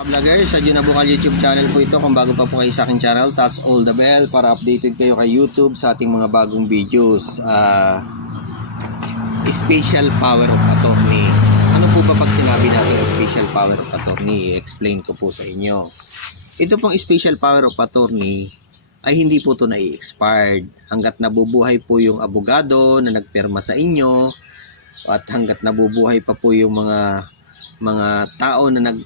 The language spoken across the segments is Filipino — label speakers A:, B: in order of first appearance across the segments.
A: Vloggers, sa Junabukal YouTube channel po ito. Kung bago pa po kayo sa aking channel, taas all the bell para updated kayo kay YouTube sa ating mga bagong videos. Ah, special power of attorney. Ano po ba pag sinabi natin special power of attorney? I-explain ko po sa inyo. Ito pong special power of attorney ay hindi po ito na-expired. Hanggat nabubuhay po yung abogado na nagpirma sa inyo at hanggat nabubuhay pa po yung mga mga tao na nag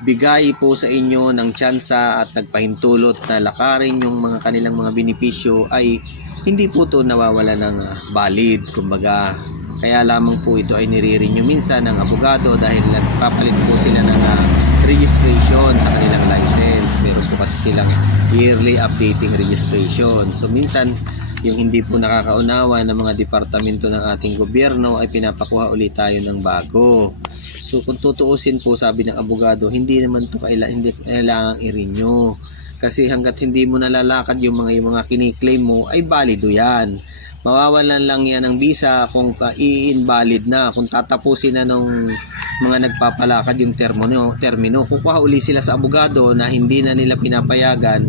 A: bigay po sa inyo ng tsansa at nagpahintulot na lakarin yung mga kanilang mga benepisyo ay hindi po ito nawawala ng valid kumbaga. Kaya lamang po ito ay nire-renew minsan ng abogado dahil nagpapalit po sila ng ah, registration sa kanilang license. Meron po kasi silang yearly updating registration. So minsan yung hindi po nakakaunawa ng mga departamento ng ating gobyerno ay pinapakuha ulit tayo ng bago. So kung tutuusin po sabi ng abogado, hindi naman to kaila, hindi kailangang i-renew. Kasi hanggat hindi mo nalalakad yung mga yung mga kiniklaim mo ay balido yan. Mawawalan lang yan ng visa kung uh, i-invalid na, kung tatapusin na ng mga nagpapalakad yung termino, termino. Kukuha uli sila sa abogado na hindi na nila pinapayagan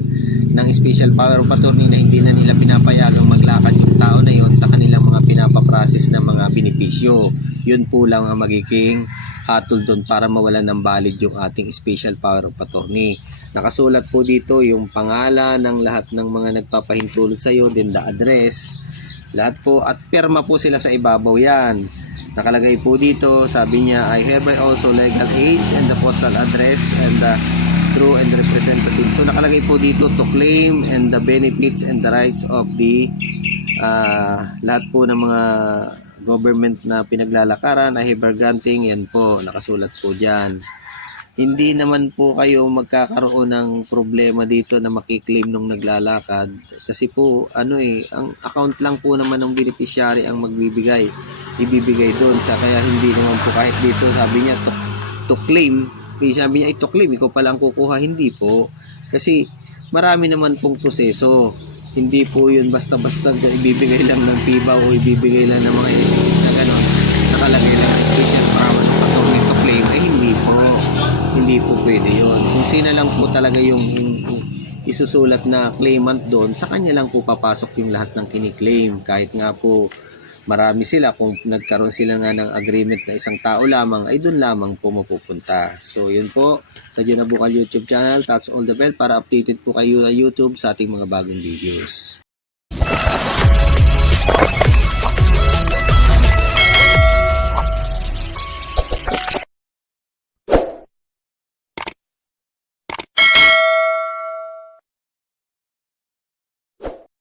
A: ng special power of attorney na hindi na nila pinapayagang maglakad yung tao na yon sa kanilang mga pinapaprocess na mga benepisyo. Yun po lang ang magiging hatol doon para mawalan ng valid yung ating special power of attorney. Nakasulat po dito yung pangalan ng lahat ng mga nagpapahintulot sa iyo, din the address, lahat po at perma po sila sa ibabaw yan. Nakalagay po dito, sabi niya, I hereby also legal age and the postal address and the true and representative. So nakalagay po dito to claim and the benefits and the rights of the ah, lahat po ng mga government na pinaglalakaran, ay hereby granting, yan po, nakasulat po dyan. Hindi naman po kayo magkakaroon ng problema dito na makiklaim nung naglalakad. Kasi po, ano eh, ang account lang po naman ng beneficiary ang magbibigay. Ibibigay doon sa kaya hindi naman po kahit dito sabi niya to, to claim. Eh, sabi niya, ito claim, ikaw pala ang kukuha. Hindi po. Kasi marami naman pong proseso. Hindi po yun basta-basta ibibigay lang ng PIBA o ibibigay lang ng mga SSS na gano'n. Nakalagay lang ang special power ng attorney to claim. Ay hindi po. Hindi po pwede yun. Kung sino lang po talaga yung, yung isusulat na claimant doon, sa kanya lang po papasok yung lahat ng kiniklaim. Kahit nga po marami sila, kung nagkaroon sila nga ng agreement na isang tao lamang, ay doon lamang po mapupunta. So yun po, sa Junabukal YouTube channel, touch all the bell para updated po kayo sa YouTube sa ating mga bagong videos.